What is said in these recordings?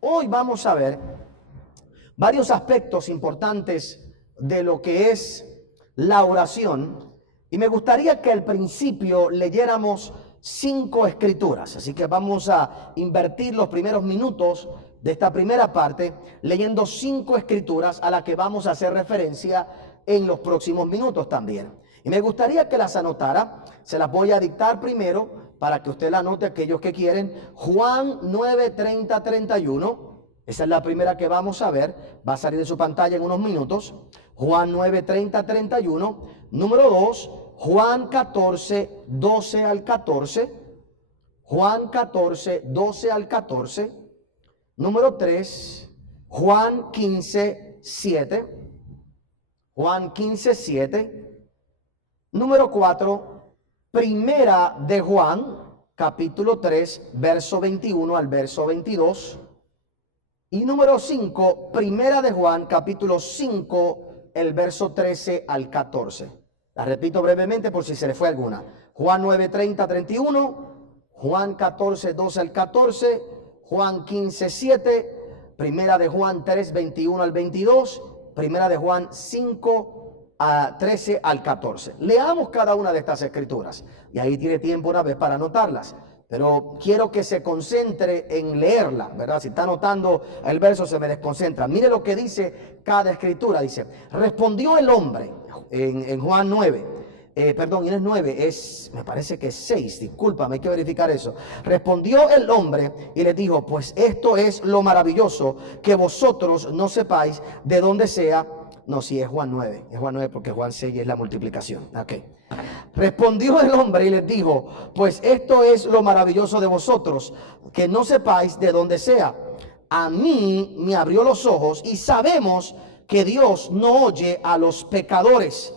Hoy vamos a ver varios aspectos importantes de lo que es la oración y me gustaría que al principio leyéramos 5 escrituras. Así que vamos a invertir los primeros minutos de esta primera parte leyendo 5 escrituras a las que vamos a hacer referencia en los próximos minutos también. Y me gustaría que las anotara. Se las voy a dictar primero para que usted la anote, aquellos que quieren. Juan 9, 30, 31. Esa es la primera que vamos a ver. Va a salir de su pantalla en unos minutos. Juan 9, 30, 31. Número 2, Juan 14, 12 al 14. Juan 14, 12 al 14. Número 3, Juan 15, 7. Juan 15, 7. Número 4, Primera de Juan, capítulo 3, verso 21 al verso 22. Y número 5, Primera de Juan, capítulo 5, el verso 13 al 14. La repito brevemente por si se le fue alguna. Juan 9, 30, 31, Juan 14, 12 al 14, Juan 15, 7, Primera de Juan 3, 21 al 22, Primera de Juan 5, 13 al 14. Leamos cada una de estas escrituras y ahí tiene tiempo una vez para anotarlas. Pero quiero que se concentre en leerla, ¿verdad? Si está anotando el verso se me desconcentra. Mire lo que dice cada escritura. Dice, respondió el hombre en Juan 9. Perdón, y no es 9, me parece que es 6, discúlpame, hay que verificar eso. Respondió el hombre y le dijo, pues esto es lo maravilloso, que vosotros no sepáis de dónde sea. No, sí, es Juan 9 porque Juan 6 es la multiplicación. Ok. Respondió el hombre y les dijo, pues esto es lo maravilloso de vosotros, que no sepáis de dónde sea. A mí me abrió los ojos y sabemos que Dios no oye a los pecadores,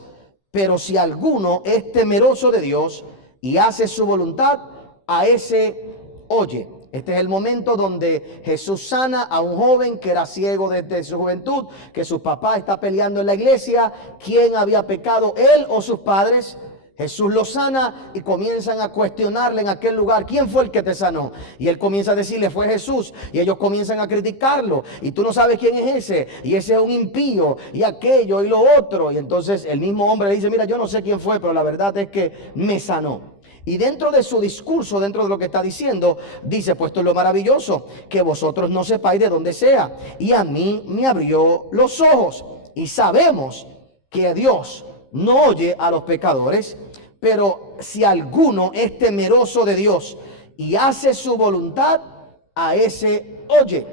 pero si alguno es temeroso de Dios y hace su voluntad, a ese oye. Este es el momento donde Jesús sana a un joven que era ciego desde su juventud, que su papá está peleando en la iglesia. ¿Quién había pecado, él o sus padres? Jesús lo sana y comienzan a cuestionarle en aquel lugar, ¿quién fue el que te sanó? Y él comienza a decirle, fue Jesús. Y ellos comienzan a criticarlo. Y tú no sabes quién es ese. Y ese es un impío. Y aquello y lo otro. Y entonces el mismo hombre le dice, mira, yo no sé quién fue, pero la verdad es que me sanó. Y dentro de su discurso, dentro de lo que está diciendo, dice, pues esto es lo maravilloso, que vosotros no sepáis de dónde sea. Y a mí me abrió los ojos. Y sabemos que Dios no oye a los pecadores, pero si alguno es temeroso de Dios y hace su voluntad, a ese oye.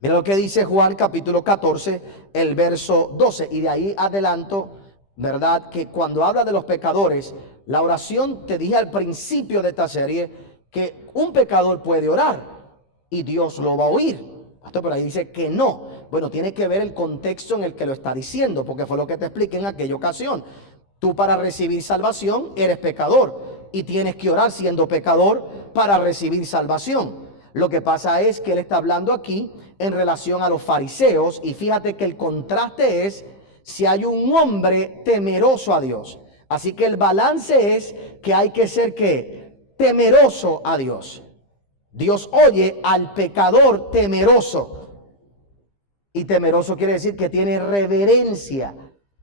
Mira lo que dice Juan capítulo 14, el verso 12. Y de ahí adelanto, ¿verdad? Que cuando habla de los pecadores, la oración, te dije al principio de esta serie, que un pecador puede orar y Dios lo va a oír. Pero ahí dice que no. Bueno, tiene que ver el contexto en el que lo está diciendo, porque fue lo que te expliqué en aquella ocasión. Tú para recibir salvación eres pecador y tienes que orar siendo pecador para recibir salvación. Lo que pasa es que él está hablando aquí en relación a los fariseos y fíjate que el contraste es si hay un hombre temeroso a Dios. Así que el balance es que hay que ser ¿qué? Temeroso a Dios. Dios oye al pecador temeroso. Y temeroso quiere decir que tiene reverencia.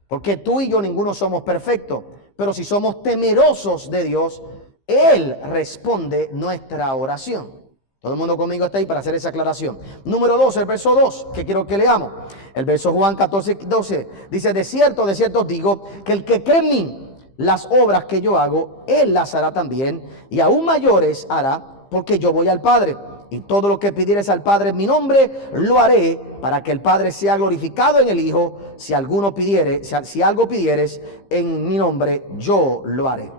Porque tú y yo ninguno somos perfectos. Pero si somos temerosos de Dios, Él responde nuestra oración. Todo el mundo conmigo está ahí para hacer esa aclaración. Número 2, el verso 2, que quiero que leamos. El verso Juan 14, 12. Dice, de cierto os digo, que el que cree en mí, las obras que yo hago, Él las hará también. Y aún mayores hará, porque yo voy al Padre. Y todo lo que pidieres al Padre en mi nombre, lo haré, para que el Padre sea glorificado en el Hijo. Si alguno pidiere, si algo pidieres en mi nombre, yo lo haré.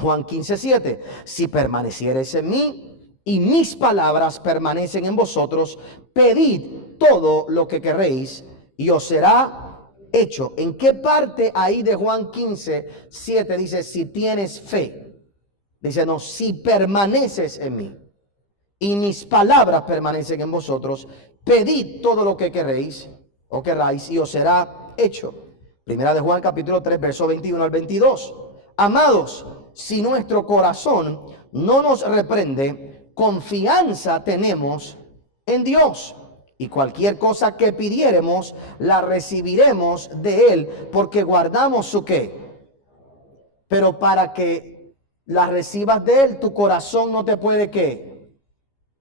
Juan 15, 7. Si permaneciereis en mí, y mis palabras permanecen en vosotros, pedid todo lo que querréis, y os será hecho. ¿En qué parte ahí de Juan 15, 7 dice, si tienes fe? Dice, no, si permaneces en mí y mis palabras permanecen en vosotros, pedid todo lo que queréis o querráis y os será hecho. Primera de Juan capítulo 3, verso 21 al 22. Amados, si nuestro corazón no nos reprende, confianza tenemos en Dios. Y cualquier cosa que pidiéremos, la recibiremos de Él, porque guardamos su qué. Pero para que la recibas de Él, tu corazón no te puede qué.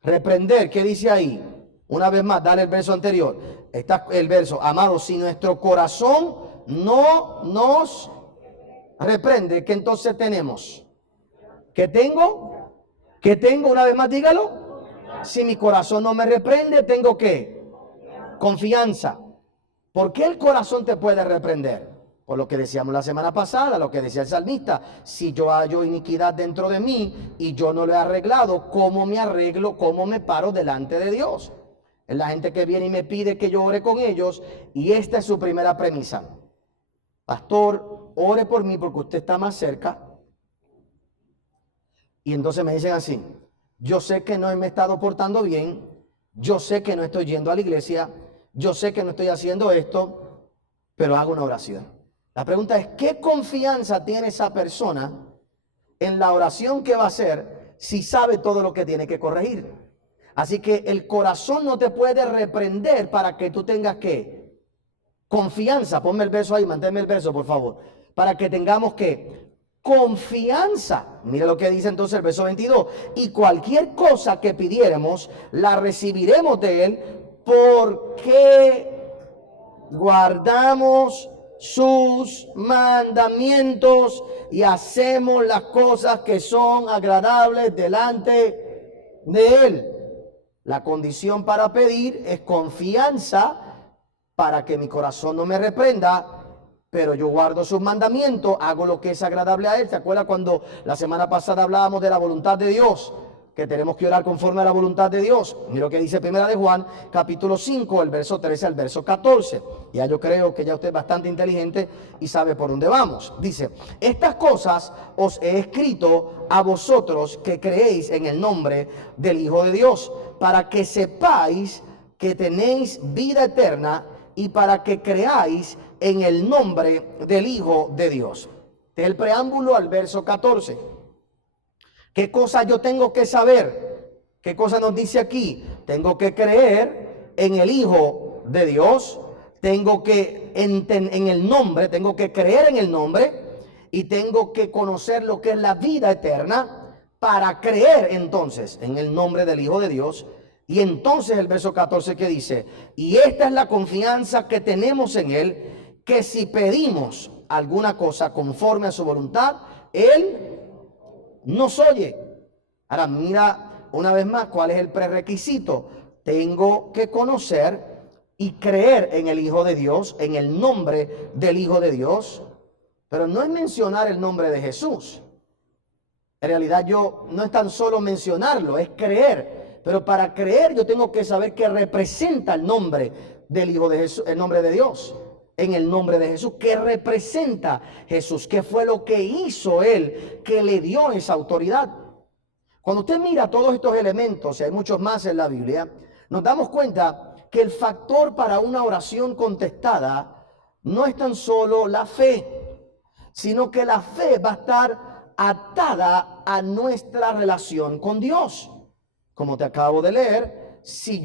Reprender. ¿Qué dice ahí? Una vez más, dale el verso anterior. Está el verso, amados, si nuestro corazón no nos reprende, ¿qué entonces tenemos? ¿Qué tengo? ¿Qué tengo? Una vez más, dígalo. Si mi corazón no me reprende, ¿tengo qué? Confianza. ¿Por qué el corazón te puede reprender? Por lo que decíamos la semana pasada, lo que decía el salmista. Si yo hallo iniquidad dentro de mí y yo no lo he arreglado, ¿cómo me arreglo? ¿Cómo me paro delante de Dios? Es la gente que viene y me pide que yo ore con ellos, y esta es su primera premisa. Pastor, ore por mí porque usted está más cerca. Y entonces me dicen así: yo sé que no me he estado portando bien, yo sé que no estoy yendo a la iglesia, yo sé que no estoy haciendo esto, pero hago una oración. La pregunta es, ¿qué confianza tiene esa persona en la oración que va a hacer si sabe todo lo que tiene que corregir? Así que el corazón no te puede reprender para que tú tengas que confianza. Ponme el verso ahí, manténme el verso, por favor. Para que tengamos que confianza. Mira lo que dice entonces el verso 22. Y cualquier cosa que pidiéramos, la recibiremos de Él, porque guardamos sus mandamientos y hacemos las cosas que son agradables delante de Él. La condición para pedir es confianza para que mi corazón no me reprenda, pero yo guardo sus mandamientos, hago lo que es agradable a Él. ¿Se acuerda cuando la semana pasada hablábamos de la voluntad de Dios? Que tenemos que orar conforme a la voluntad de Dios. Mira lo que dice Primera de Juan, capítulo 5, el verso 13 al verso 14. Ya yo creo que ya usted es bastante inteligente y sabe por dónde vamos. Dice, estas cosas os he escrito a vosotros que creéis en el nombre del Hijo de Dios, para que sepáis que tenéis vida eterna y para que creáis en el nombre del Hijo de Dios. Este es el preámbulo al verso 14. ¿Qué cosa yo tengo que saber? ¿Qué cosa nos dice aquí? Tengo que creer en el Hijo de Dios, tengo que en el nombre, tengo que creer en el nombre y tengo que conocer lo que es la vida eterna para creer entonces en el nombre del Hijo de Dios. Y entonces el verso 14 que dice, y esta es la confianza que tenemos en Él, que si pedimos alguna cosa conforme a su voluntad, Él nos oye. Ahora mira una vez más cuál es el prerequisito. Tengo que conocer y creer en el Hijo de Dios, en el nombre del Hijo de Dios, pero no es mencionar el nombre de Jesús. En realidad no es tan solo mencionarlo, es creer. Pero para creer yo tengo que saber que representa el nombre del Hijo de Jesús, el nombre de Dios, en el nombre de Jesús. ¿Qué representa Jesús? ¿Qué fue lo que hizo Él que le dio esa autoridad? Cuando usted mira todos estos elementos, y hay muchos más en la Biblia, nos damos cuenta que el factor para una oración contestada no es tan solo la fe, sino que la fe va a estar atada a nuestra relación con Dios. Como te acabo de leer, si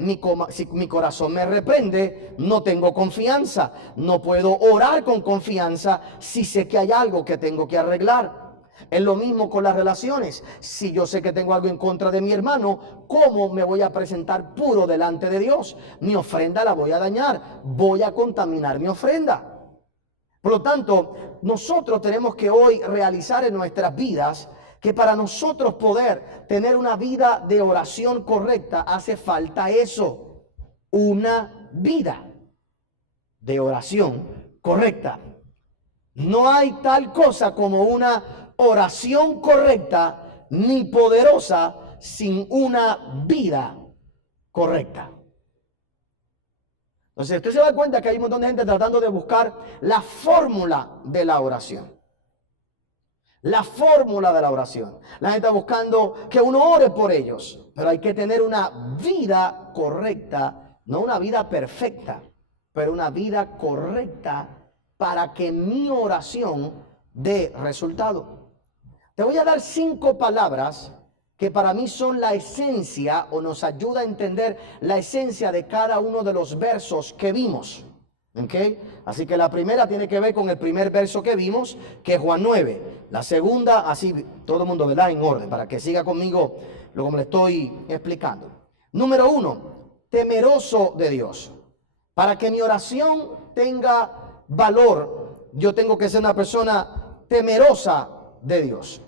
mi corazón me reprende, no tengo confianza. No puedo orar con confianza si sé que hay algo que tengo que arreglar. Es lo mismo con las relaciones. Si yo sé que tengo algo en contra de mi hermano, ¿cómo me voy a presentar puro delante de Dios? Mi ofrenda la voy a dañar, voy a contaminar mi ofrenda. Por lo tanto, nosotros tenemos que hoy realizar en nuestras vidas que para nosotros poder tener una vida de oración correcta hace falta eso, una vida de oración correcta. No hay tal cosa como una oración correcta ni poderosa sin una vida correcta. Entonces usted se da cuenta que hay un montón de gente tratando de buscar la fórmula de la oración. La fórmula de la oración. La gente está buscando que uno ore por ellos, pero hay que tener una vida correcta, no una vida perfecta, pero una vida correcta para que mi oración dé resultado. Te voy a dar 5 palabras que para mí son la esencia o nos ayuda a entender la esencia de cada uno de los versos que vimos. ¿Ok? Así que la primera tiene que ver con el primer verso que vimos, que es Juan 9. La segunda, así todo el mundo, ¿verdad? En orden, para que siga conmigo lo que me estoy explicando. Número 1, temeroso de Dios. Para que mi oración tenga valor, yo tengo que ser una persona temerosa de Dios.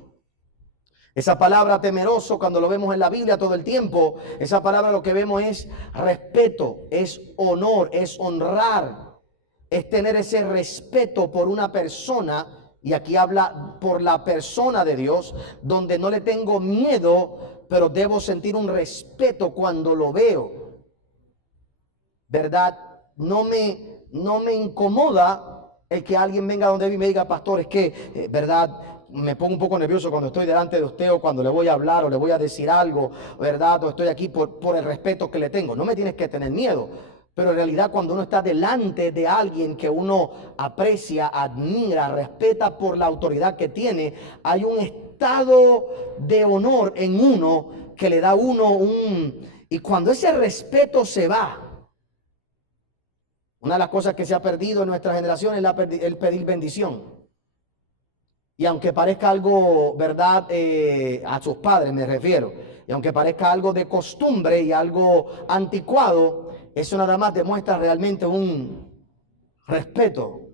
Esa palabra temeroso, cuando lo vemos en la Biblia todo el tiempo, esa palabra lo que vemos es respeto, es honor, es honrar, es tener ese respeto por una persona, y aquí habla por la persona de Dios, donde no le tengo miedo, pero debo sentir un respeto cuando lo veo. ¿Verdad? No me incomoda el que alguien venga donde mí y me diga, pastor, es que, ¿verdad? Me pongo un poco nervioso cuando estoy delante de usted o cuando le voy a hablar o le voy a decir algo, ¿verdad? O estoy aquí por el respeto que le tengo. No me tienes que tener miedo. Pero en realidad cuando uno está delante de alguien que uno aprecia, admira, respeta por la autoridad que tiene, hay un estado de honor en uno que le da a uno un... Y cuando ese respeto se va, una de las cosas que se ha perdido en nuestra generación es el pedir bendición. Y aunque parezca algo, ¿verdad? A sus padres me refiero. Y aunque parezca algo de costumbre y algo anticuado, eso nada más demuestra realmente un respeto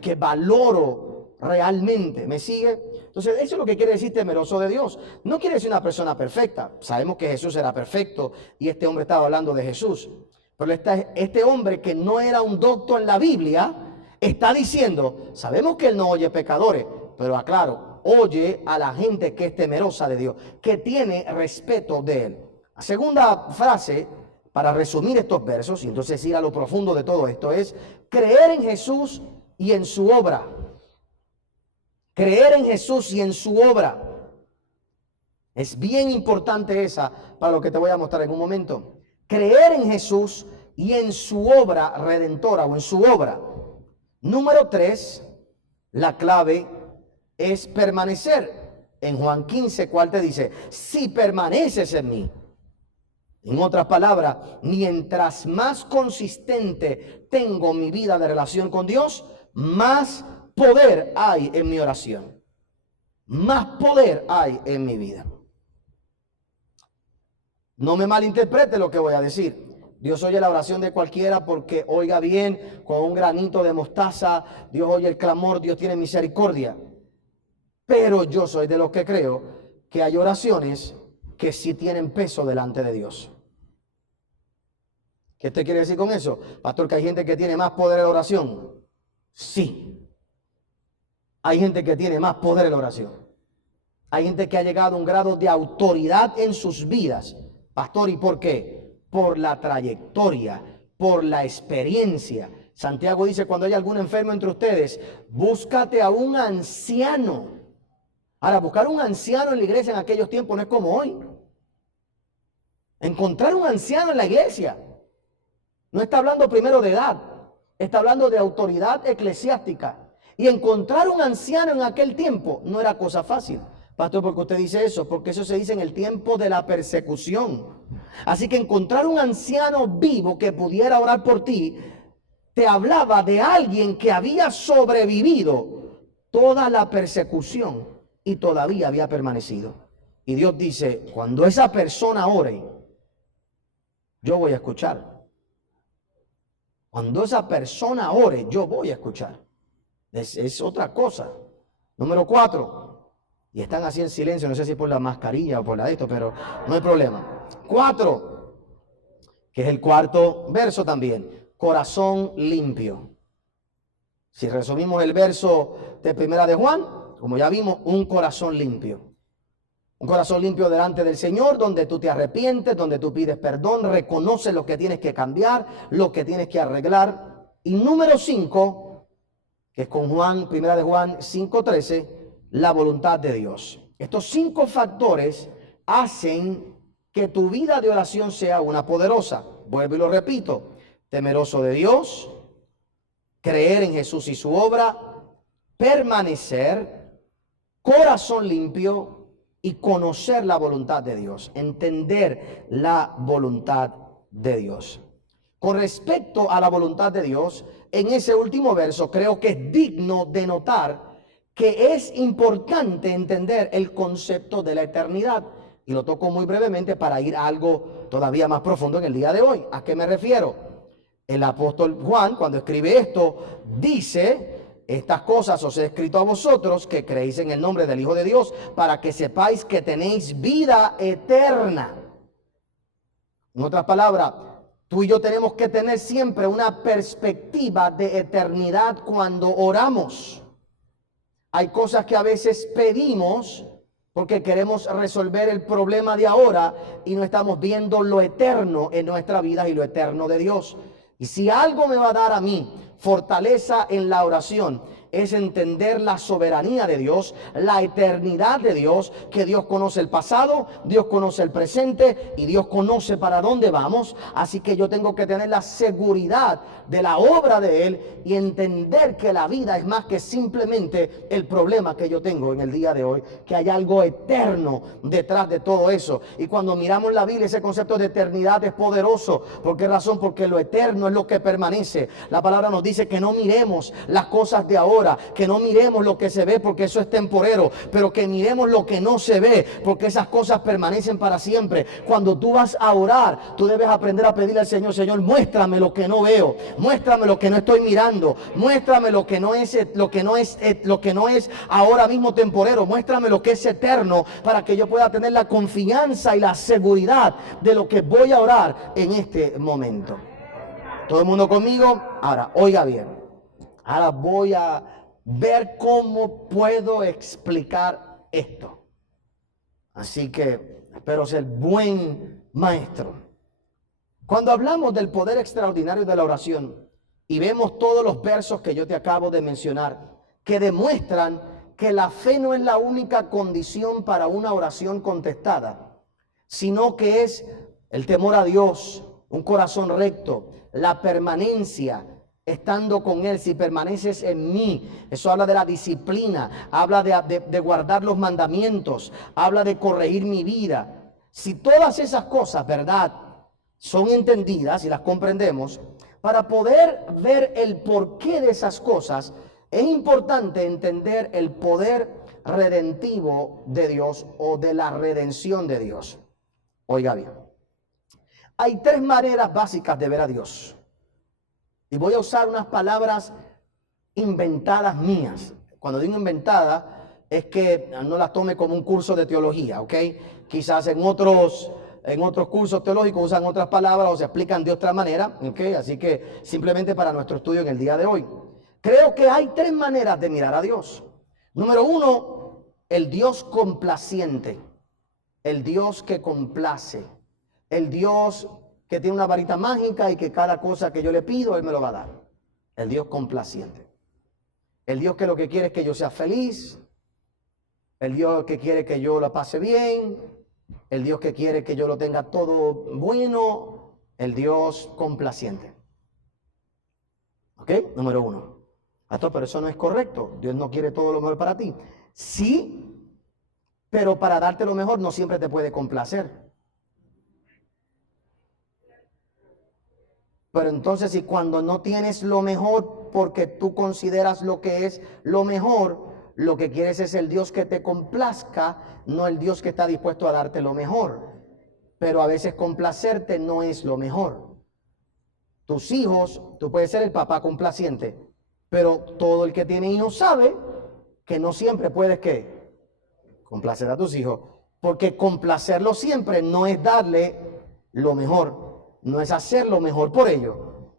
que valoro realmente. ¿Me sigue? Entonces, eso es lo que quiere decir temeroso de Dios. No quiere decir una persona perfecta. Sabemos que Jesús era perfecto y este hombre estaba hablando de Jesús. Pero este hombre que no era un doctor en la Biblia está diciendo, sabemos que él no oye pecadores, pero aclaro, oye a la gente que es temerosa de Dios, que tiene respeto de él. La segunda frase, para resumir estos versos y entonces ir a lo profundo de todo esto, es creer en Jesús y en su obra. Creer en Jesús y en su obra. Es bien importante esa para lo que te voy a mostrar en un momento. Creer en Jesús y en su obra redentora o en su obra. Número 3, la clave es permanecer. En Juan 15, ¿cuál te dice? Si permaneces en mí. En otras palabras, mientras más consistente tengo mi vida de relación con Dios, más poder hay en mi oración. Más poder hay en mi vida. No me malinterprete lo que voy a decir. Dios oye la oración de cualquiera porque oiga bien, con un granito de mostaza, Dios oye el clamor, Dios tiene misericordia. Pero yo soy de los que creo que hay oraciones que sí tienen peso delante de Dios. ¿Qué te quiere decir con eso? Pastor, que hay gente que tiene más poder en la oración. Sí. Hay gente que tiene más poder en la oración. Hay gente que ha llegado a un grado de autoridad en sus vidas. Pastor, ¿y por qué? Por la trayectoria, por la experiencia. Santiago dice, cuando hay algún enfermo entre ustedes, búscate a un anciano. Ahora, buscar un anciano en la iglesia en aquellos tiempos no es como hoy. Encontrar un anciano en la iglesia no está hablando primero de edad, está hablando de autoridad eclesiástica. Y encontrar un anciano en aquel tiempo no era cosa fácil. Pastor, ¿por qué usted dice eso? Porque eso se dice en el tiempo de la persecución. Así que encontrar un anciano vivo que pudiera orar por ti, te hablaba de alguien que había sobrevivido toda la persecución y todavía había permanecido. Y Dios dice, cuando esa persona ore, yo voy a escuchar. Cuando esa persona ore, yo voy a escuchar. Es otra cosa. Número 4. Y están así en silencio, no sé si por la mascarilla o por la de esto, pero no hay problema. 4, que es el cuarto verso también. Corazón limpio. Si resumimos el verso de primera de Juan, como ya vimos, un corazón limpio. Un corazón limpio delante del Señor, donde tú te arrepientes, donde tú pides perdón, reconoces lo que tienes que cambiar, lo que tienes que arreglar. Y número 5, que es con Juan, primera de Juan 5:13, la voluntad de Dios. Estos 5 factores hacen que tu vida de oración sea una poderosa. Vuelvo y lo repito. Temeroso de Dios, creer en Jesús y su obra, permanecer, corazón limpio y conocer la voluntad de Dios, entender la voluntad de Dios. Con respecto a la voluntad de Dios, en ese último verso creo que es digno de notar que es importante entender el concepto de la eternidad. Y lo toco muy brevemente para ir a algo todavía más profundo en el día de hoy. ¿A qué me refiero? El apóstol Juan, cuando escribe esto, dice: estas cosas os he escrito a vosotros que creéis en el nombre del Hijo de Dios, para que sepáis que tenéis vida eterna. En otras palabras, tú y yo tenemos que tener siempre una perspectiva de eternidad cuando oramos. Hay cosas que a veces pedimos porque queremos resolver el problema de ahora y no estamos viendo lo eterno en nuestra vida y lo eterno de Dios. Y si algo me va a dar a mí fortaleza en la oración, es entender la soberanía de Dios, la eternidad de Dios, que Dios conoce el pasado, Dios conoce el presente y Dios conoce para dónde vamos. Así que yo tengo que tener la seguridad de la obra de Él y entender que la vida es más que simplemente el problema que yo tengo en el día de hoy, que hay algo eterno detrás de todo eso. Y cuando miramos la Biblia, ese concepto de eternidad es poderoso. ¿Por qué razón? Porque lo eterno es lo que permanece. La palabra nos dice que no miremos las cosas de ahora, que no miremos lo que se ve porque eso es temporero, pero que miremos lo que no se ve porque esas cosas permanecen para siempre. Cuando tú vas a orar, tú debes aprender a pedirle al Señor: Señor, muéstrame lo que no veo, muéstrame lo que no estoy mirando, muéstrame lo que no es ahora mismo temporero, muéstrame lo que es eterno, para que yo pueda tener la confianza y la seguridad de lo que voy a orar en este momento. ¿Todo el mundo conmigo? Ahora, oiga bien. Ahora voy a ver cómo puedo explicar esto. Así que espero ser buen maestro. Cuando hablamos del poder extraordinario de la oración y vemos todos los versos que yo te acabo de mencionar, que demuestran que la fe no es la única condición para una oración contestada, sino que es el temor a Dios, un corazón recto, la permanencia, estando con Él. Si permaneces en mí, eso habla de la disciplina, habla de guardar los mandamientos, habla de corregir mi vida. Si todas esas cosas, ¿verdad?, son entendidas y las comprendemos, para poder ver el porqué de esas cosas, es importante entender el poder redentivo de Dios o de la redención de Dios. Oiga bien, hay tres maneras básicas de ver a Dios. Y voy a usar unas palabras inventadas mías. Cuando digo inventada, es que no las tome como un curso de teología, ¿ok? Quizás en otros cursos teológicos usan otras palabras o se explican de otra manera, ¿ok? Así que simplemente para nuestro estudio en el día de hoy. Creo que hay tres maneras de mirar a Dios. Número uno, el Dios complaciente. El Dios que complace. El Dios que tiene una varita mágica y que cada cosa que yo le pido, Él me lo va a dar. El Dios complaciente. El Dios que lo que quiere es que yo sea feliz. El Dios que quiere que yo la pase bien. El Dios que quiere que yo lo tenga todo bueno. El Dios complaciente. ¿Ok? Número uno. Pastor, pero eso no es correcto. Dios no quiere todo lo mejor para ti. Sí, pero para darte lo mejor no siempre te puede complacer. Pero entonces, si cuando no tienes lo mejor porque tú consideras lo que es lo mejor, lo que quieres es el Dios que te complazca, no el Dios que está dispuesto a darte lo mejor. Pero a veces complacerte no es lo mejor. Tus hijos, tú puedes ser el papá complaciente, pero todo el que tiene hijos sabe que no siempre puedes ¿qué? Complacer a tus hijos. Porque complacerlo siempre no es darle lo mejor. No es hacer lo mejor por ellos.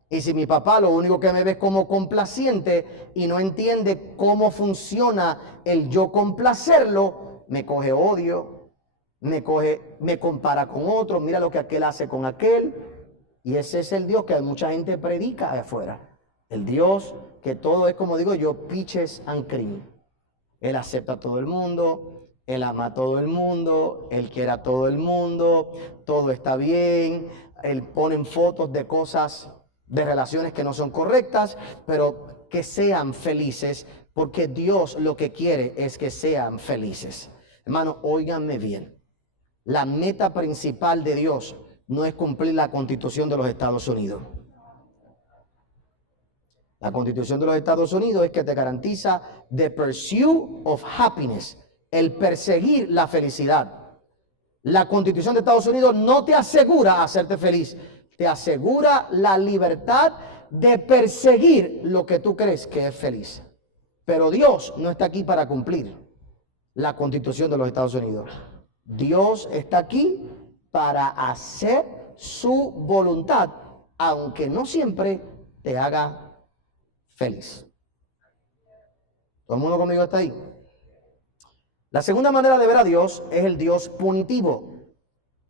Y si mi papá lo único que me ve como complaciente y no entiende cómo funciona el yo complacerlo, me coge odio, me compara con otro, mira lo que aquel hace con aquel. Y ese es el Dios que mucha gente predica de afuera. El Dios que todo es, como digo yo, peaches and cream. Él acepta a todo el mundo, Él ama a todo el mundo, Él quiere a todo el mundo, todo está bien. Él pone fotos de cosas, de relaciones que no son correctas, pero que sean felices, porque Dios lo que quiere es que sean felices. Hermano, óiganme bien. La meta principal de Dios no es cumplir la Constitución de los Estados Unidos. La Constitución de los Estados Unidos es que te garantiza the pursuit of happiness, el perseguir la felicidad. La Constitución de Estados Unidos no te asegura hacerte feliz, te asegura la libertad de perseguir lo que tú crees que es feliz. Pero Dios no está aquí para cumplir la Constitución de los Estados Unidos. Dios está aquí para hacer su voluntad, aunque no siempre te haga feliz. ¿Todo el mundo conmigo está ahí? La segunda manera de ver a Dios es el Dios punitivo.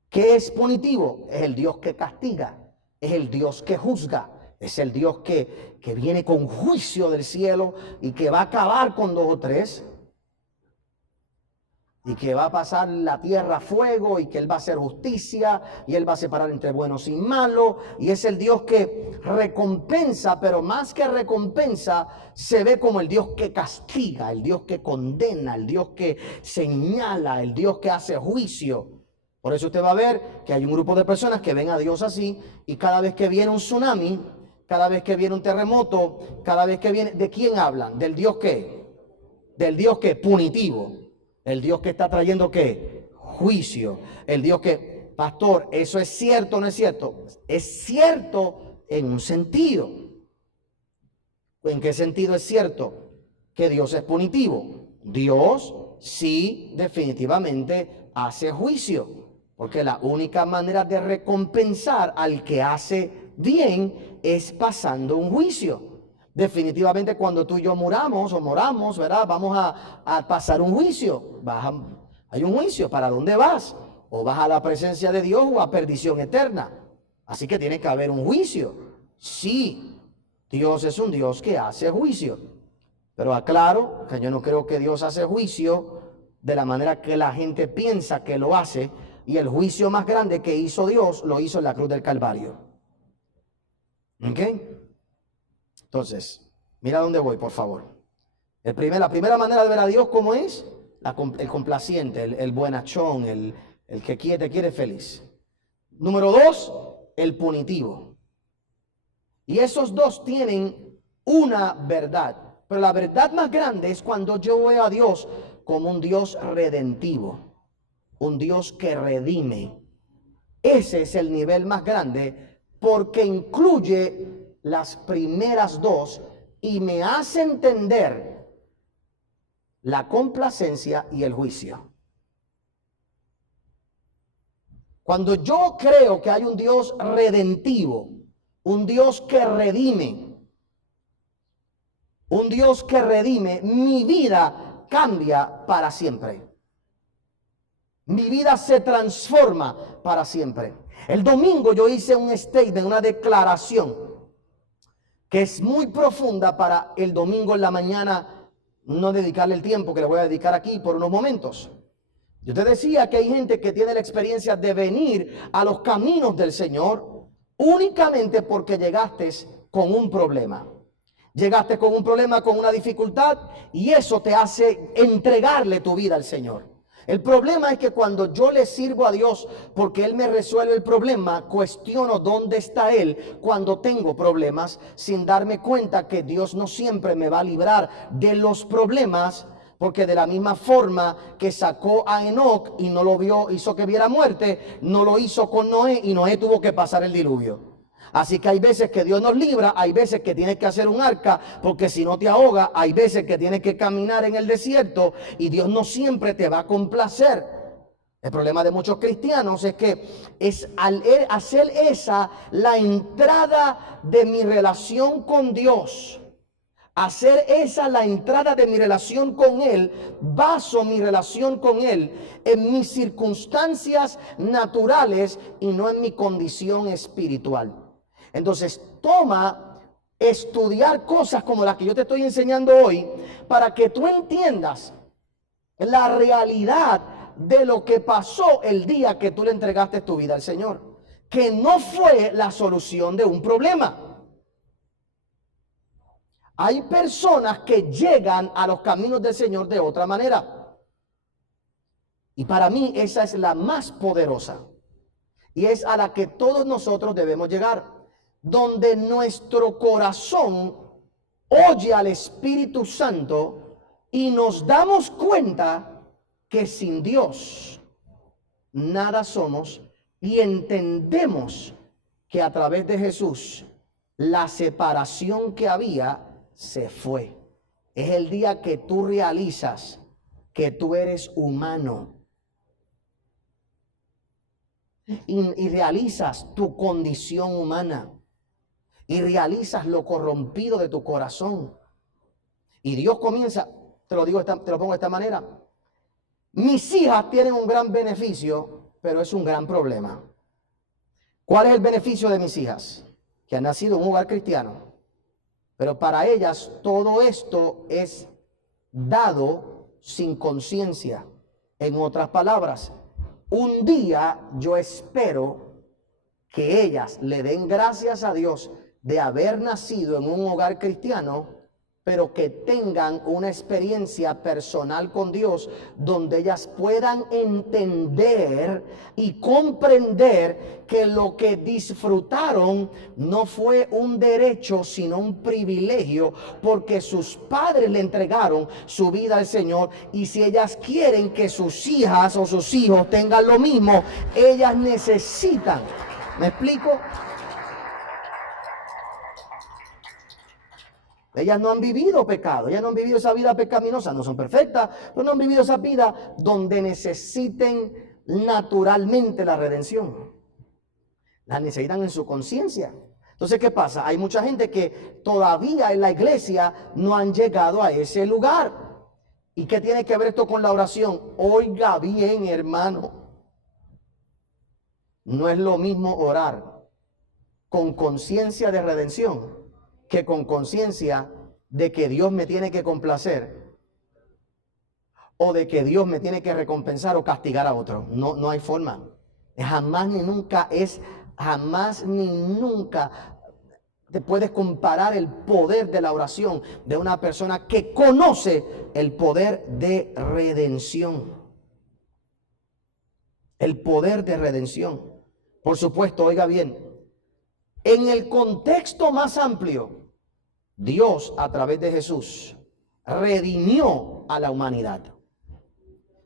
¿Qué es punitivo? Es el Dios que castiga, es el Dios que juzga, es el Dios que viene con juicio del cielo y que va a acabar con 2 o 3 y que va a pasar la tierra a fuego y que Él va a hacer justicia y Él va a separar entre buenos y malos, y es el Dios que recompensa, pero más que recompensa se ve como el Dios que castiga, el Dios que condena, el Dios que señala, el Dios que hace juicio. Por eso usted va a ver que hay un grupo de personas que ven a Dios así, y cada vez que viene un tsunami, cada vez que viene un terremoto, cada vez que viene, ¿de quién hablan? ¿Del Dios qué? Del Dios que punitivo. El Dios que está trayendo ¿qué? Juicio. El Dios que, pastor, ¿eso es cierto o no es cierto? Es cierto en un sentido. ¿En qué sentido es cierto? Que Dios es punitivo. Dios sí definitivamente hace juicio. Porque la única manera de recompensar al que hace bien es pasando un juicio. Definitivamente cuando tú y yo moramos, ¿verdad? Vamos a pasar un juicio. Hay un juicio. ¿Para dónde vas? O vas a la presencia de Dios o a perdición eterna. Así que tiene que haber un juicio. Sí, Dios es un Dios que hace juicio. Pero aclaro que yo no creo que Dios hace juicio de la manera que la gente piensa que lo hace. Y el juicio más grande que hizo Dios lo hizo en la cruz del Calvario. ¿Ok? Entonces, mira dónde voy, por favor. La primera manera de ver a Dios, ¿cómo es? El complaciente, el buenachón, el que te quiere feliz. Número 2, el punitivo. Y esos dos tienen una verdad. Pero la verdad más grande es cuando yo veo a Dios como un Dios redentivo. Un Dios que redime. Ese es el nivel más grande porque incluye las primeras dos y me hace entender la complacencia y el juicio. Cuando yo creo que hay un Dios redentivo, un Dios que redime, mi vida cambia para siempre. Mi vida se transforma para siempre. El domingo yo hice un statement, una declaración que es muy profunda para el domingo en la mañana, no dedicarle el tiempo que le voy a dedicar aquí por unos momentos. Yo te decía que hay gente que tiene la experiencia de venir a los caminos del Señor únicamente porque llegaste con un problema. Llegaste con un problema, con una dificultad, y eso te hace entregarle tu vida al Señor. El problema es que cuando yo le sirvo a Dios porque Él me resuelve el problema, cuestiono dónde está Él cuando tengo problemas, sin darme cuenta que Dios no siempre me va a librar de los problemas, porque de la misma forma que sacó a Enoc y no lo vio, hizo que viera muerte, no lo hizo con Noé y Noé tuvo que pasar el diluvio. Así que hay veces que Dios nos libra, hay veces que tienes que hacer un arca, porque si no te ahoga, hay veces que tienes que caminar en el desierto y Dios no siempre te va a complacer. El problema de muchos cristianos es que es al hacer esa la entrada de mi relación con Dios. Hacer esa la entrada de mi relación con Él, baso mi relación con Él en mis circunstancias naturales y no en mi condición espiritual. Entonces, toma estudiar cosas como las que yo te estoy enseñando hoy para que tú entiendas la realidad de lo que pasó el día que tú le entregaste tu vida al Señor. Que no fue la solución de un problema. Hay personas que llegan a los caminos del Señor de otra manera. Y para mí esa es la más poderosa. Y es a la que todos nosotros debemos llegar. Donde nuestro corazón oye al Espíritu Santo y nos damos cuenta que sin Dios nada somos, y entendemos que a través de Jesús la separación que había se fue. Es el día que tú realizas que tú eres humano y realizas tu condición humana y realizas lo corrompido de tu corazón. Y Dios comienza, te lo pongo de esta manera. Mis hijas tienen un gran beneficio, pero es un gran problema. ¿Cuál es el beneficio de mis hijas? Que han nacido en un hogar cristiano. Pero para ellas todo esto es dado sin conciencia. En otras palabras, un día yo espero que ellas le den gracias a Dios de haber nacido en un hogar cristiano, pero que tengan una experiencia personal con Dios donde ellas puedan entender y comprender que lo que disfrutaron no fue un derecho sino un privilegio, porque sus padres le entregaron su vida al Señor. Y si ellas quieren que sus hijas o sus hijos tengan lo mismo, ellas necesitan, ¿me explico? Ellas no han vivido pecado, ellas no han vivido esa vida pecaminosa, no son perfectas, pero no han vivido esa vida donde necesiten naturalmente la redención. La necesitan en su conciencia. Entonces, ¿qué pasa? Hay mucha gente que todavía en la iglesia no han llegado a ese lugar. ¿Y qué tiene que ver esto con la oración? Oiga bien, hermano. No es lo mismo orar con conciencia de redención que con conciencia de que Dios me tiene que complacer o de que Dios me tiene que recompensar o castigar a otro. No hay forma. Jamás ni nunca te puedes comparar el poder de la oración de una persona que conoce el poder de redención. El poder de redención. Por supuesto, oiga bien, en el contexto más amplio, Dios a través de Jesús redimió a la humanidad.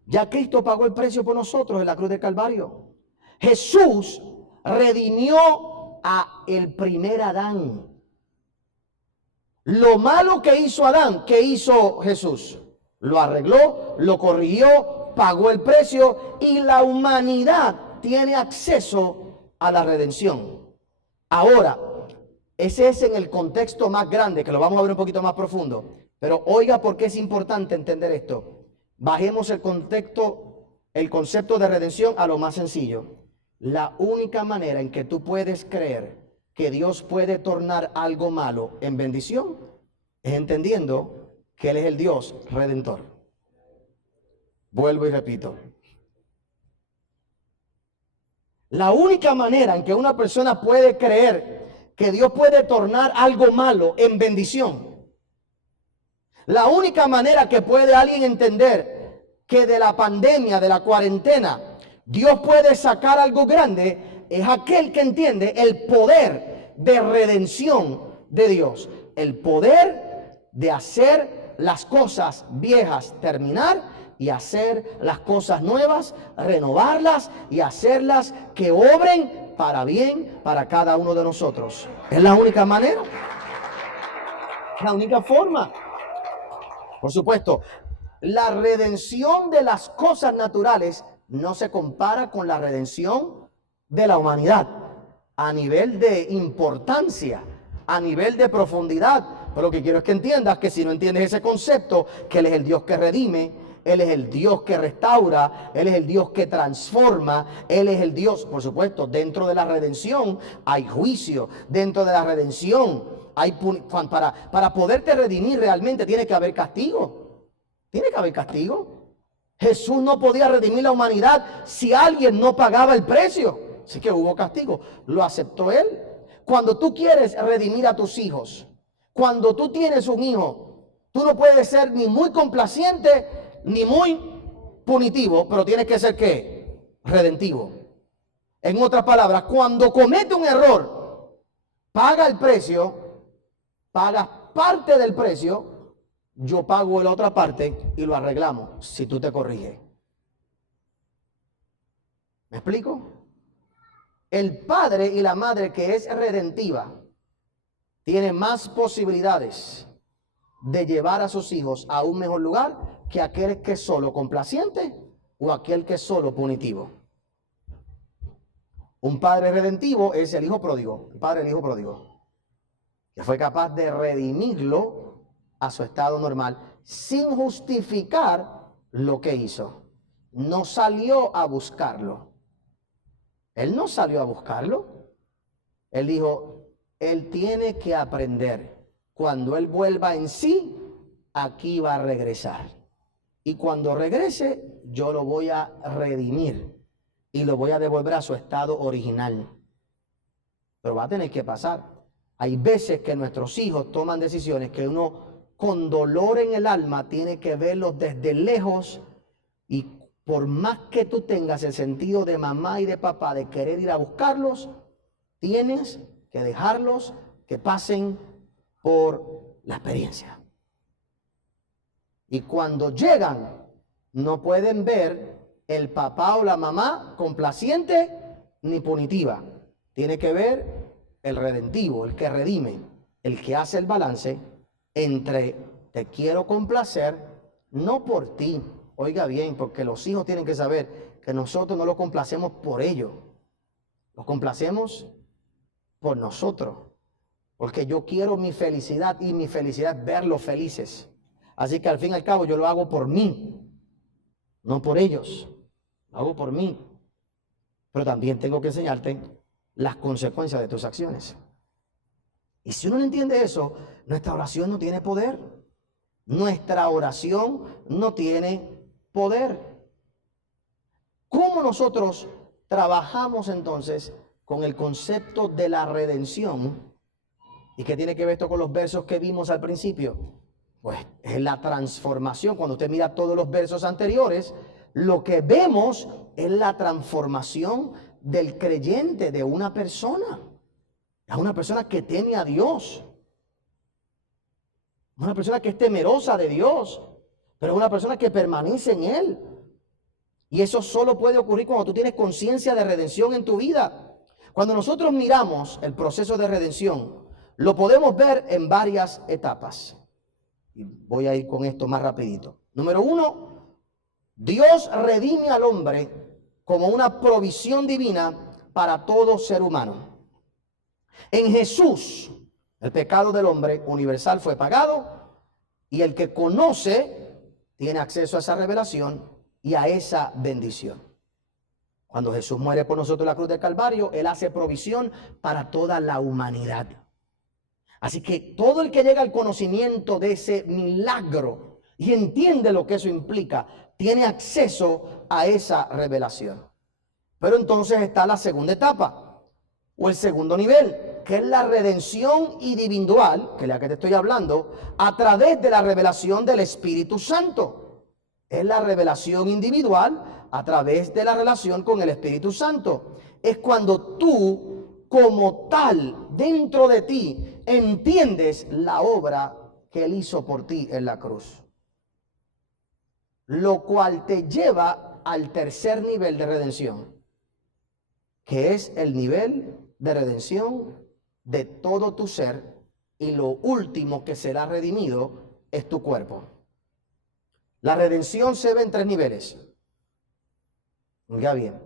Ya Cristo pagó el precio por nosotros en la cruz del Calvario. Jesús redimió a el primer Adán. Lo malo que hizo Adán, ¿qué hizo Jesús? Lo arregló, lo corrigió, pagó el precio y la humanidad tiene acceso a la redención. Ahora, ese es en el contexto más grande, que lo vamos a ver un poquito más profundo. Pero oiga por qué es importante entender esto. Bajemos el concepto de redención a lo más sencillo. La única manera en que tú puedes creer que Dios puede tornar algo malo en bendición es entendiendo que Él es el Dios redentor. Vuelvo y repito. La única manera en que una persona puede creer que Dios puede tornar algo malo en bendición, la única manera que puede alguien entender que de la pandemia, de la cuarentena, Dios puede sacar algo grande, es aquel que entiende el poder de redención de Dios. El poder de hacer las cosas viejas terminar y hacer las cosas nuevas, renovarlas y hacerlas que obren para bien para cada uno de nosotros. Es la única manera, la única forma. Por supuesto, la redención de las cosas naturales no se compara con la redención de la humanidad a nivel de importancia, a nivel de profundidad. Pero lo que quiero es que entiendas que si no entiendes ese concepto, que Él es el Dios que redime, Él es el Dios que restaura, Él es el Dios que transforma, Él es el Dios, por supuesto, dentro de la redención hay juicio, dentro de la redención hay para poderte redimir realmente tiene que haber castigo, tiene que haber castigo. Jesús no podía redimir la humanidad si alguien no pagaba el precio, así que hubo castigo, lo aceptó Él. Cuando tú quieres redimir a tus hijos, cuando tú tienes un hijo, tú no puedes ser ni muy complaciente ni muy punitivo, pero tienes que ser ¿qué? Redentivo. En otras palabras, cuando comete un error, paga el precio, pagas parte del precio, yo pago la otra parte y lo arreglamos si tú te corriges. ¿Me explico? El padre y la madre que es redentiva tiene más posibilidades de llevar a sus hijos a un mejor lugar que aquel que es solo complaciente o aquel que es solo punitivo. Un padre redentivo es el hijo pródigo, el padre del hijo pródigo, que fue capaz de redimirlo a su estado normal sin justificar lo que hizo. No salió a buscarlo. Él no salió a buscarlo. Él dijo, él tiene que aprender. Cuando él vuelva en sí, aquí va a regresar. Y cuando regrese, yo lo voy a redimir y lo voy a devolver a su estado original. Pero va a tener que pasar. Hay veces que nuestros hijos toman decisiones que uno con dolor en el alma tiene que verlos desde lejos, y por más que tú tengas el sentido de mamá y de papá de querer ir a buscarlos, tienes que dejarlos que pasen por la experiencia. Y cuando llegan, no pueden ver el papá o la mamá complaciente ni punitiva. Tiene que ver el redentivo, el que redime, el que hace el balance entre te quiero complacer, no por ti. Oiga bien, porque los hijos tienen que saber que nosotros no los complacemos por ellos. Los complacemos por nosotros. Porque yo quiero mi felicidad y mi felicidad es verlos felices. Así que al fin y al cabo yo lo hago por mí, no por ellos. Lo hago por mí. Pero también tengo que enseñarte las consecuencias de tus acciones. Y si uno no entiende eso, nuestra oración no tiene poder. Nuestra oración no tiene poder. ¿Cómo nosotros trabajamos entonces con el concepto de la redención? ¿Y qué tiene que ver esto con los versos que vimos al principio? Pues es la transformación. Cuando usted mira todos los versos anteriores, lo que vemos es la transformación del creyente, de una persona. A una persona que teme a Dios. Una persona que es temerosa de Dios. Pero una persona que permanece en Él. Y eso solo puede ocurrir cuando tú tienes conciencia de redención en tu vida. Cuando nosotros miramos el proceso de redención, lo podemos ver en varias etapas. Y voy a ir con esto más rapidito. Número 1, Dios redime al hombre como una provisión divina para todo ser humano. En Jesús, el pecado del hombre universal fue pagado, y el que conoce tiene acceso a esa revelación y a esa bendición. Cuando Jesús muere por nosotros en la cruz del Calvario, Él hace provisión para toda la humanidad. Así que todo el que llega al conocimiento de ese milagro y entiende lo que eso implica, tiene acceso a esa revelación. Pero entonces está la segunda etapa, o el segundo nivel, que es la redención individual, que es la que te estoy hablando, a través de la revelación del Espíritu Santo. Es la revelación individual a través de la relación con el Espíritu Santo. Es cuando tú, como tal, dentro de ti, entiendes la obra que Él hizo por ti en la cruz. Lo cual te lleva al tercer nivel de redención, que es el nivel de redención de todo tu ser, y lo último que será redimido es tu cuerpo. La redención se ve en 3 niveles. Oiga bien.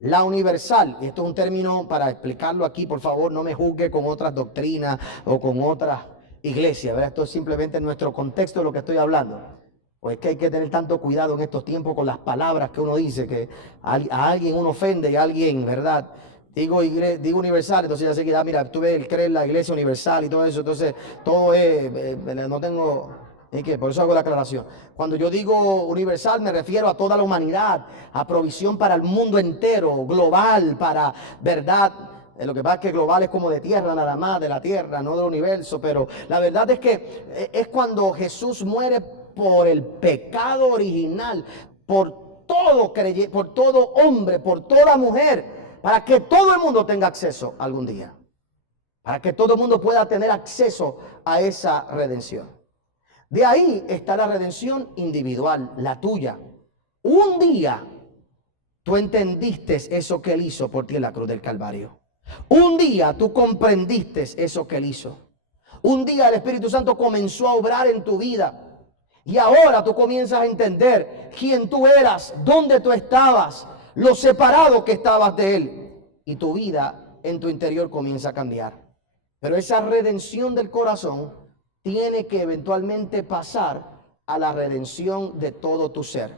La universal, y esto es un término para explicarlo aquí, por favor, no me juzgue con otras doctrinas o con otras iglesias, ¿verdad? Esto es simplemente en nuestro contexto de lo que estoy hablando. Pues que hay que tener tanto cuidado en estos tiempos con las palabras que uno dice, que a alguien uno ofende y a alguien, ¿verdad? Digo universal, entonces ya sé que, mira, tú ves, él cree en la iglesia universal y todo eso, entonces todo es, no tengo... ¿Y qué? Por eso hago la aclaración. Cuando yo digo universal me refiero a toda la humanidad, a provisión para el mundo entero, global, para verdad. Lo que pasa es que global es como de tierra nada más, de la tierra, no del universo. Pero la verdad es que es cuando Jesús muere por el pecado original, por por todo hombre, por toda mujer, para que todo el mundo tenga acceso algún día. Para que todo el mundo pueda tener acceso a esa redención. De ahí está la redención individual, la tuya. Un día tú entendiste eso que Él hizo por ti en la cruz del Calvario. Un día tú comprendiste eso que Él hizo. Un día el Espíritu Santo comenzó a obrar en tu vida. Y ahora tú comienzas a entender quién tú eras, dónde tú estabas, lo separado que estabas de Él. Y tu vida en tu interior comienza a cambiar. Pero esa redención del corazón tiene que eventualmente pasar a la redención de todo tu ser.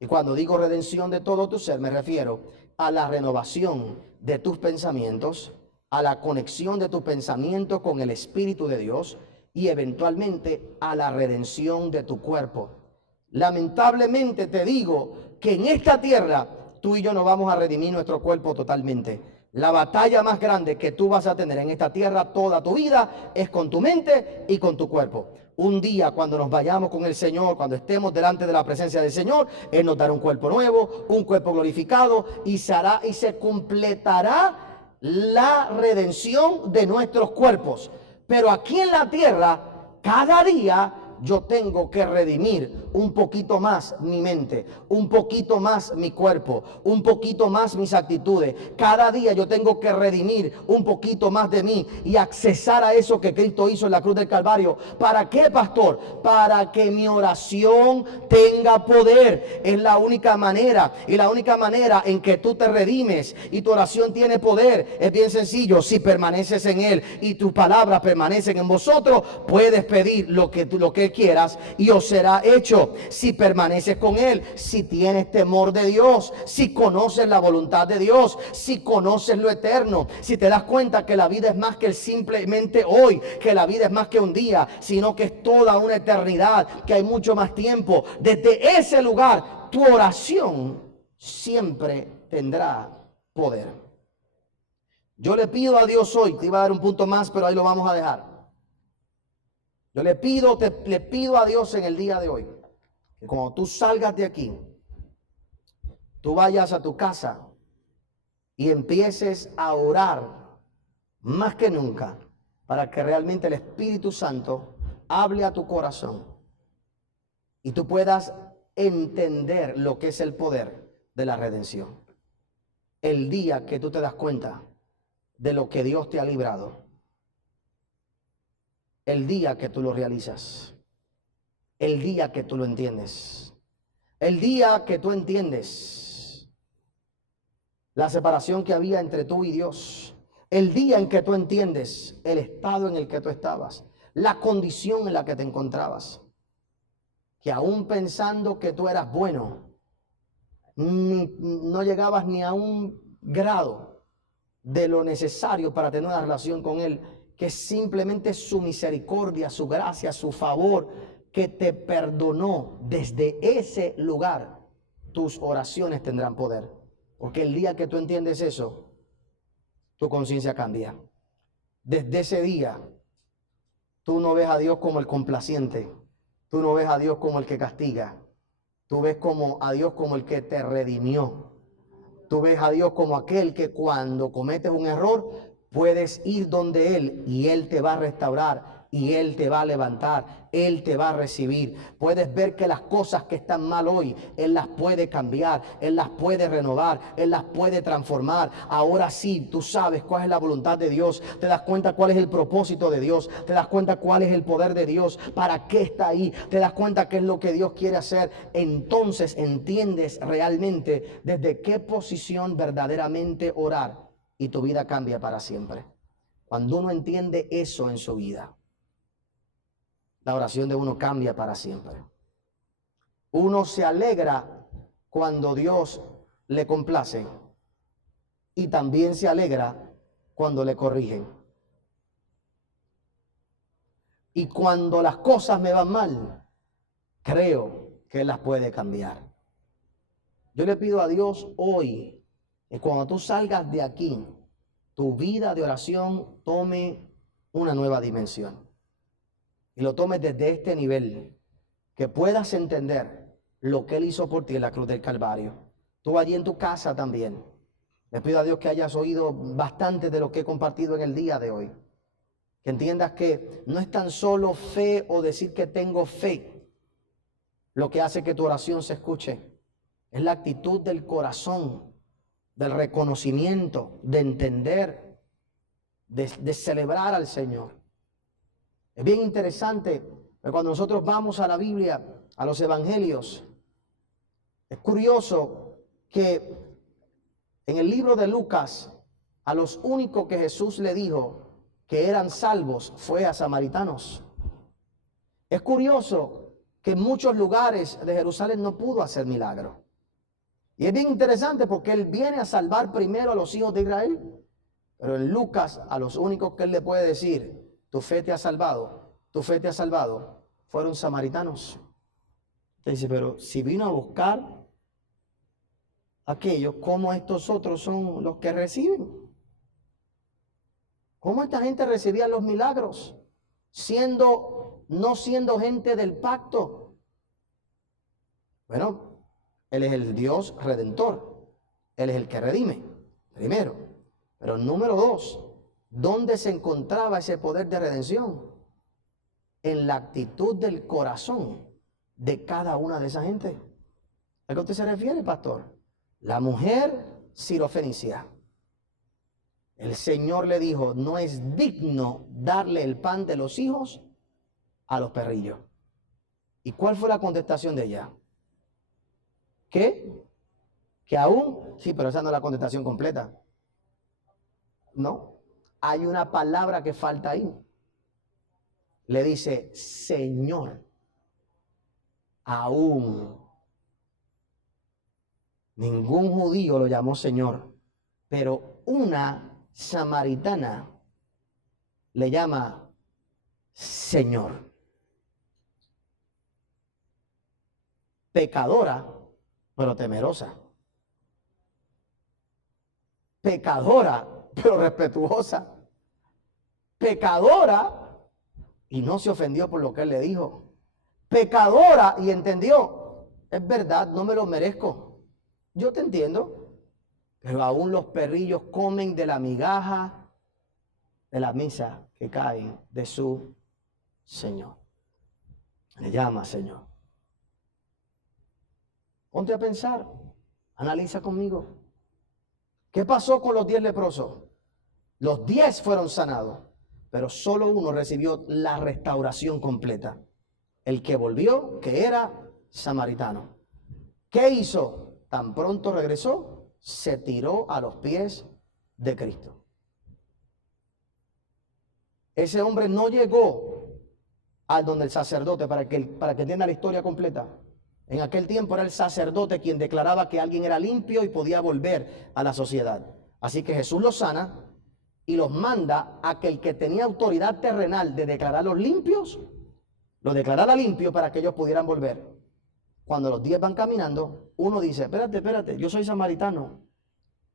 Y cuando digo redención de todo tu ser, me refiero a la renovación de tus pensamientos, a la conexión de tu pensamiento con el Espíritu de Dios y eventualmente a la redención de tu cuerpo. Lamentablemente te digo que en esta tierra tú y yo no vamos a redimir nuestro cuerpo totalmente. La batalla más grande que tú vas a tener en esta tierra toda tu vida es con tu mente y con tu cuerpo. Un día cuando nos vayamos con el Señor, cuando estemos delante de la presencia del Señor, Él nos dará un cuerpo nuevo, un cuerpo glorificado y se completará la redención de nuestros cuerpos. Pero aquí en la tierra, cada día yo tengo que redimir un poquito más mi mente, un poquito más mi cuerpo, un poquito más mis actitudes. Cada día yo tengo que redimir un poquito más de mí y accesar a eso que Cristo hizo en la cruz del Calvario. ¿Para qué, pastor? Para que mi oración tenga poder. Es la única manera, y la única manera en que tú te redimes y tu oración tiene poder es bien sencillo. Si permaneces en Él y tus palabras permanecen en vosotros, puedes pedir lo que quieras y os será hecho. Si permaneces con Él, si tienes temor de Dios, si conoces la voluntad de Dios, si conoces lo eterno, si te das cuenta que la vida es más que el simplemente hoy, que la vida es más que un día, sino que es toda una eternidad, que hay mucho más tiempo. Desde ese lugar, tu oración siempre tendrá poder. Yo le pido a Dios hoy, te iba a dar un punto más, pero ahí lo vamos a dejar. Yo le pido a Dios en el día de hoy que cuando tú salgas de aquí, tú vayas a tu casa y empieces a orar más que nunca para que realmente el Espíritu Santo hable a tu corazón y tú puedas entender lo que es el poder de la redención. El día que tú te das cuenta de lo que Dios te ha librado, el día que tú lo realizas, el día que tú lo entiendes, el día que tú entiendes la separación que había entre tú y Dios, el día en que tú entiendes el estado en el que tú estabas, la condición en la que te encontrabas, que aún pensando que tú eras bueno, no llegabas ni a un grado de lo necesario para tener una relación con Él, que simplemente su misericordia, su gracia, su favor, que te perdonó. Desde ese lugar, tus oraciones tendrán poder. Porque el día que tú entiendes eso, tu conciencia cambia. Desde ese día, tú no ves a Dios como el complaciente. Tú no ves a Dios como el que castiga. Tú ves a Dios como el que te redimió. Tú ves a Dios como aquel que cuando cometes un error, puedes ir donde Él y Él te va a restaurar y Él te va a levantar, Él te va a recibir. Puedes ver que las cosas que están mal hoy, Él las puede cambiar, Él las puede renovar, Él las puede transformar. Ahora sí, tú sabes cuál es la voluntad de Dios, te das cuenta cuál es el propósito de Dios, te das cuenta cuál es el poder de Dios, para qué está ahí, te das cuenta qué es lo que Dios quiere hacer. Entonces entiendes realmente desde qué posición verdaderamente orar y tu vida cambia para siempre. Cuando uno entiende eso en su vida, la oración de uno cambia para siempre. Uno se alegra cuando Dios le complace y también se alegra cuando le corrigen. Y cuando las cosas me van mal, creo que Él las puede cambiar. Yo le pido a Dios hoy que cuando tú salgas de aquí, tu vida de oración tome una nueva dimensión. Y lo tomes desde este nivel, que puedas entender lo que Él hizo por ti en la cruz del Calvario. Tú allí en tu casa también. Le pido a Dios que hayas oído bastante de lo que he compartido en el día de hoy. Que entiendas que no es tan solo fe o decir que tengo fe lo que hace que tu oración se escuche. Es la actitud del corazón, del reconocimiento, de entender, de celebrar al Señor. Es bien interesante cuando nosotros vamos a la Biblia, a los evangelios. Es curioso que en el libro de Lucas, a los únicos que Jesús le dijo que eran salvos fue a samaritanos. Es curioso que en muchos lugares de Jerusalén no pudo hacer milagro. Y es bien interesante porque Él viene a salvar primero a los hijos de Israel. Pero en Lucas, a los únicos que Él le puede decir, tu fe te ha salvado, tu fe te ha salvado, fueron samaritanos. Te dice, pero si vino a buscar aquellos, ¿cómo estos otros son los que reciben? ¿Cómo esta gente recibía los milagros? No siendo gente del pacto. Bueno, Él es el Dios redentor. Él es el que redime, primero. Pero número dos, ¿dónde se encontraba ese poder de redención? En la actitud del corazón de cada una de esa gente. ¿A qué usted se refiere, pastor? La mujer sirofenicia. El Señor le dijo, no es digno darle el pan de los hijos a los perrillos. ¿Y cuál fue la contestación de ella? ¿Qué? Que aún, sí, pero esa no es la contestación completa. No, hay una palabra que falta ahí. Le dice, Señor, aún. Ningún judío lo llamó Señor, pero una samaritana le llama Señor. Pecadora, pero temerosa. Pecadora, pero respetuosa. Pecadora, y no se ofendió por lo que Él le dijo. Pecadora, y entendió, es verdad, no me lo merezco. Yo te entiendo, pero aún los perrillos comen de la migaja de la mesa que cae de su Señor. Le llama Señor. Ponte a pensar, analiza conmigo. ¿Qué pasó con los 10 leprosos? Los 10 fueron sanados, pero solo uno recibió la restauración completa. El que volvió, que era samaritano. ¿Qué hizo? Tan pronto regresó, se tiró a los pies de Cristo. Ese hombre no llegó a donde el sacerdote, para que entienda la historia completa. En aquel tiempo era el sacerdote quien declaraba que alguien era limpio y podía volver a la sociedad. Así que Jesús los sana y los manda a que el que tenía autoridad terrenal de declararlos limpios, lo declarara limpio para que ellos pudieran volver. Cuando los 10 van caminando, uno dice, espérate, yo soy samaritano.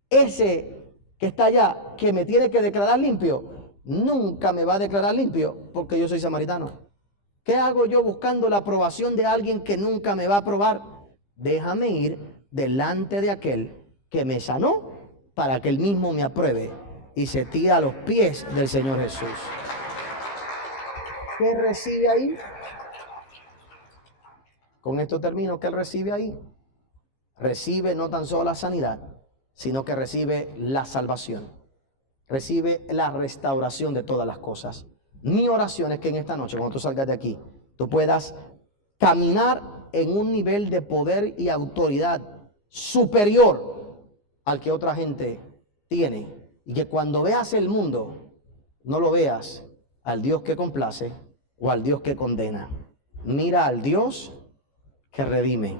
Ese que está allá, que me tiene que declarar limpio, nunca me va a declarar limpio porque yo soy samaritano. ¿Qué hago yo buscando la aprobación de alguien que nunca me va a aprobar? Déjame ir delante de aquel que me sanó para que él mismo me apruebe y se tira a los pies del Señor Jesús. ¿Qué recibe ahí? Con esto termino. ¿Qué recibe ahí? Recibe no tan solo la sanidad, sino que recibe la salvación. Recibe la restauración de todas las cosas. Mi oración es que en esta noche, cuando tú salgas de aquí, tú puedas caminar en un nivel de poder y autoridad superior al que otra gente tiene. Y que cuando veas el mundo, no lo veas al Dios que complace o al Dios que condena. Mira al Dios que redime.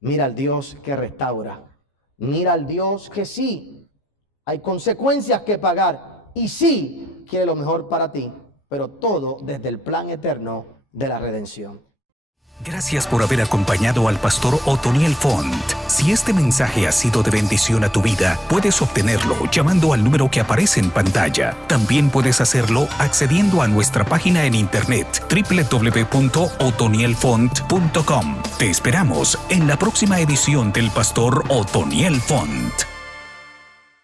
Mira al Dios que restaura. Mira al Dios que sí, hay consecuencias que pagar y sí quiere lo mejor para ti, pero todo desde el plan eterno de la redención. Gracias por haber acompañado al pastor Otoniel Font. Si este mensaje ha sido de bendición a tu vida, puedes obtenerlo llamando al número que aparece en pantalla. También puedes hacerlo accediendo a nuestra página en internet www.otonielfont.com. Te esperamos en la próxima edición del pastor Otoniel Font.